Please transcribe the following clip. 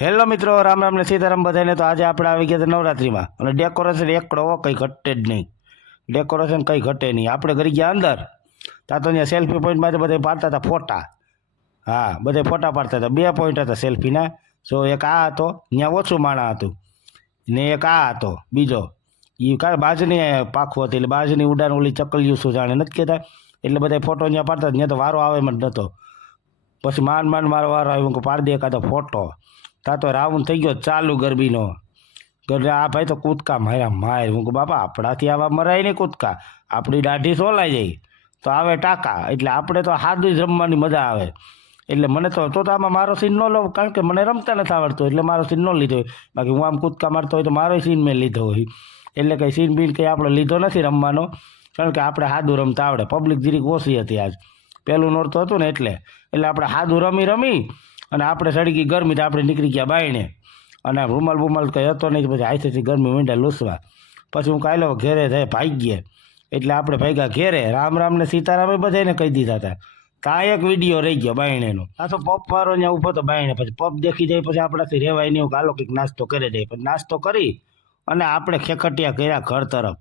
Hello મિત્રો, રામ રામ ને સીતારામ બધાને. તો આજે આપણે આવી ગયા હતા નવરાત્રિમાં અને ડેકોરેશન એકડો કંઈ ઘટે જ નહીં. ડેકોરેશન કંઈ ઘટે નહીં. આપણે ઘરી ગયા અંદર ત્યાં તો ત્યાં સેલ્ફી પોઈન્ટમાં બધા પાડતા હતા ફોટા. હા, બધા ફોટા પાડતા હતા. 2 પોઈન્ટ હતા સેલ્ફીના. એક આ હતો, ત્યાં ઓછું માણા હતું, ને એક આ હતો બીજો. એ કાંઈ બાજની પાખું હતી, એટલે બાજની ઉડાન ઓલી ચકલિયું શું જાણે નથી કહેતા, એટલે બધા ફોટો ત્યાં પાડતા. ત્યાં તો વારો આવે એમ જ નહોતો. પછી માંડ મારો વારો આવ્યો કે પાડી દે એકાદો ફોટો. ત્યાં તો રાઉન્ડ થઈ ગયો ચાલુ ગરબીનો. આ ભાઈ તો કૂદકા માર્યા માર. હું કહું બાપા આપણાથી આવા મરાય નહીં કૂદકા, આપણી દાઢી સોલાઈ જાય તો આવે ટાંકા. એટલે આપણે તો હાદું જ રમવાની મજા આવે. એટલે મને તો આમાં મારો સીન ન લઉં, કારણ કે મને રમતા નથી આવડતું, એટલે મારો સીન ન લીધો હોય. બાકી હું આમ કૂદકા મારતો હોય તો મારો સીન મેં લીધો હોય. એટલે કંઈ સીન બીન કંઈ આપણે લીધો નથી રમવાનો, કારણ કે આપણે હાદું રમતા આવડે. પબ્લિક જીરીક ઓછી હતી આજ, પહેલું નોરતું હતું ને એટલે આપણે હાદું રમી અને આપણે સડી ગઈ ગરમી તો આપણે નીકળી ગયા બાયણે. અને રૂમાલ કંઈ હતો નહીં. પછી આઈથી ગરમી મીંડા લૂસવા. પછી હું કાયલો ઘેરે જાય ભાઈ ગયા. એટલે આપણે ભાગ્યા ઘેરે. રામ રામ ને સીતારામે બધાને કહી દીધા હતા. ત્યાં એક વિડીયો રહી ગયો બાયણેનો. આ તો પપ વાળો ત્યાં ઊભો તો બાયણે. પછી પપ દેખી જાય પછી આપણાથી રહેવાય નહીં. હાલો કંઈક નાસ્તો કરી દે. પછી નાસ્તો કરી અને આપણે ખેખટિયા કર્યા ઘર તરફ.